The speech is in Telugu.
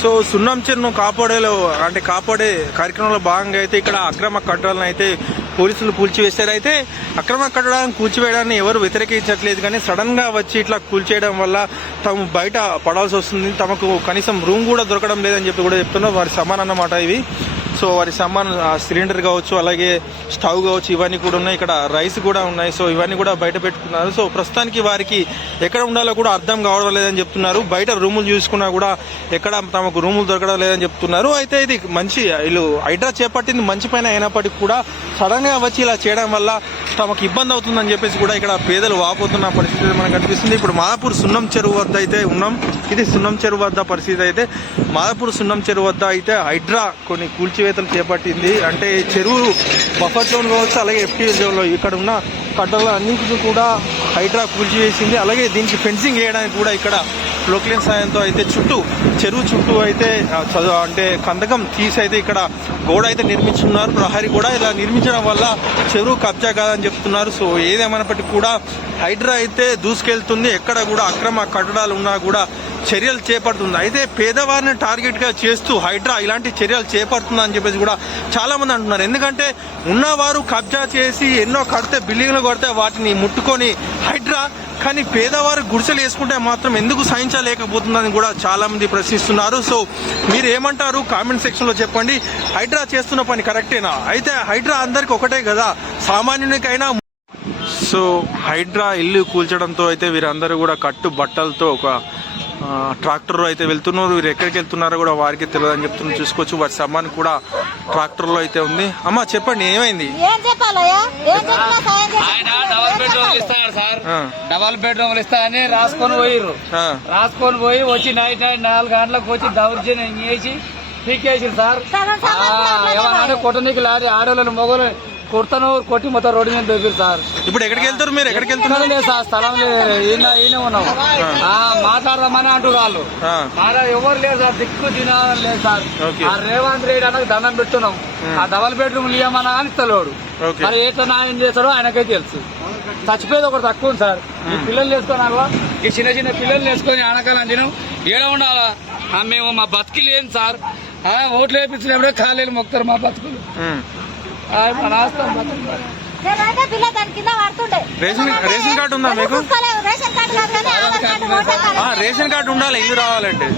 సో సున్నం చెరువును కాపాడే కార్యక్రమంలో భాగంగా అయితే ఇక్కడ అక్రమ కట్టడాలను అయితే పోలీసులు కూల్చివేశారు. అయితే అక్రమ కట్టడాలను కూల్చివేయడాన్ని ఎవరు వ్యతిరేకించట్లేదు, కానీ సడన్ గా వచ్చి ఇట్లా కూల్చేయడం వల్ల తాము బయట పడాల్సి వస్తుంది, తమకు కనీసం రూమ్ కూడా దొరకడం లేదని చెప్పి కూడా చెప్తున్నారు. వారి సమానం అన్నమాట ఇవి. సో వారి సామాన్ సిలిండర్ కావచ్చు, అలాగే స్టవ్ కావచ్చు, ఇవన్నీ కూడా ఉన్నాయి. ఇక్కడ రైస్ కూడా ఉన్నాయి. సో ఇవన్నీ కూడా బయట పెట్టుకున్నారు. సో ప్రస్తుతానికి వారికి ఎక్కడ ఉండాలో కూడా అర్థం కావడం లేదని చెప్తున్నారు. బయట రూములు చూసుకున్నా కూడా ఎక్కడ తమకు రూములు దొరకడం లేదని చెప్తున్నారు. అయితే ఇది మంచి వీళ్ళు హైడ్రా చేపట్టింది మంచి పైన అయినప్పటికీ కూడా సడన్ గా వచ్చి ఇలా చేయడం వల్ల తమకు ఇబ్బంది అవుతుందని చెప్పేసి కూడా ఇక్కడ పేదలు వాపోతున్న పరిస్థితి మనకు కనిపిస్తుంది. ఇప్పుడు మాదాపూర్ సున్నం చెరువు వద్ద అయితే ఉన్నాం. ఇది సున్నం చెరువు వద్ద పరిస్థితి. అయితే మాదాపూర్ సున్నం చెరువు వద్ద అయితే హైడ్రా కొన్ని కూల్చివేతలు చేపట్టింది. అంటే చెరువు బఫర్ జోన్ కావచ్చు, అలాగే ఎఫ్టీఎల్ జోన్లో ఇక్కడ ఉన్న కట్టలు అన్నింటినీ కూడా హైడ్రా కూల్చివేసింది. అలాగే దీనికి ఫెన్సింగ్ వేయడానికి కూడా ఇక్కడ లోకలియన్ సాయంతో అయితే చెరువు చుట్టూ అయితే అంటే కందకం తీసి అయితే ఇక్కడ గోడ అయితే నిర్మించున్నారు. ప్రహరీ కూడా ఇలా నిర్మించడం వల్ల చెరువు కబ్జా కాదని చెప్తున్నారు. సో ఏదేమైనప్పటికీ కూడా హైడ్రా అయితే దూసుకెళ్తుంది. ఎక్కడ కూడా అక్రమ కట్టడాలు ఉన్నా కూడా చర్యలు చేపడుతుంది. అయితే పేదవారిని టార్గెట్ గా చేస్తూ హైడ్రా ఇలాంటి చర్యలు చేపడుతుందని చెప్పేసి కూడా చాలా మంది అంటున్నారు. ఎందుకంటే ఉన్నవారు కబ్జా చేసి ఎన్నో కడితే బిల్డింగ్లు కొడితే వాటిని ముట్టుకొని హైడ్రా, కానీ పేదవారు గుడిసెలు వేసుకుంటే మాత్రం ఎందుకు సహించలేకపోతుందని కూడా చాలా మంది ప్రశ్నిస్తున్నారు. సో మీరు ఏమంటారు కామెంట్ సెక్షన్ లో చెప్పండి. హైడ్రా చేస్తున్న పని కరెక్టేనా? అయితే హైడ్రా అందరికి ఒకటే కదా, సామాన్యునికైనా. సో హైడ్రా ఇల్లు కూల్చడంతో అయితే వీరందరూ కూడా కట్టు బట్టలతో ఒక ట్రాక్టర్ అయితే వెళ్తున్నారు. వీరు ఎక్కడికి వెళ్తున్నారో కూడా వారికి తెలియదు అని చెప్తున్నారు. చూసుకోవచ్చు వారి సామాన్ కూడా ట్రాక్టర్ లో అయితే ఉంది. అమ్మా చెప్పండి, ఏమైంది? డబల్ బెడ్రూమ్లు ఇస్తాయని రాసుకొని పోయి వచ్చి నైట్ 4 గంటలకు వచ్చి దౌర్జన్యం చేసి పీకేసి సార్. ఏమన్నా కొట్టనీకి లారీ ఆడవాళ్ళని మొగలు కొడతాను కొట్టి మొత్తం రోడ్డు మీద దొరికారు సార్. ఇప్పుడు ఎక్కడికి వెళ్తారు మీరు? ఎక్కడికి వెళ్తున్నారు? లేదు సార్, స్థలం ఈయన ఉన్నాం. మాట్లాడదామని అంటూ వాళ్ళు ఎవరు లేదు సార్, దిక్కు తినాలని లేదు సార్. ఆ రేవంత్ రెడ్డి అన్నకు దండం పెడుతున్నాం. ఆ డబల్ బెడ్రూమ్ ఇవ్వమన్నా అని ఇస్తలేడు. మరి ఎట్లా న్యాయం చేస్తాడో ఆయనకే తెలుసు. చచ్చిపోయేది ఒకటి తక్కువ ఉంది సార్. ఈ పిల్లలు వేసుకున్నా ఈ చిన్న పిల్లలు వేసుకొని ఆనకాలం తినం ఏడ ఉండాలా? మేము మా బతుకులు ఏంది సార్? ఓట్లు వేయించినప్పుడే ఖాళీలు మొక్కుతారు మా బతుకులు. రేషన్ కార్డు ఉందా మీకు? రేషన్ కార్డు ఉండాలి ఇల్లు రావాలంటే.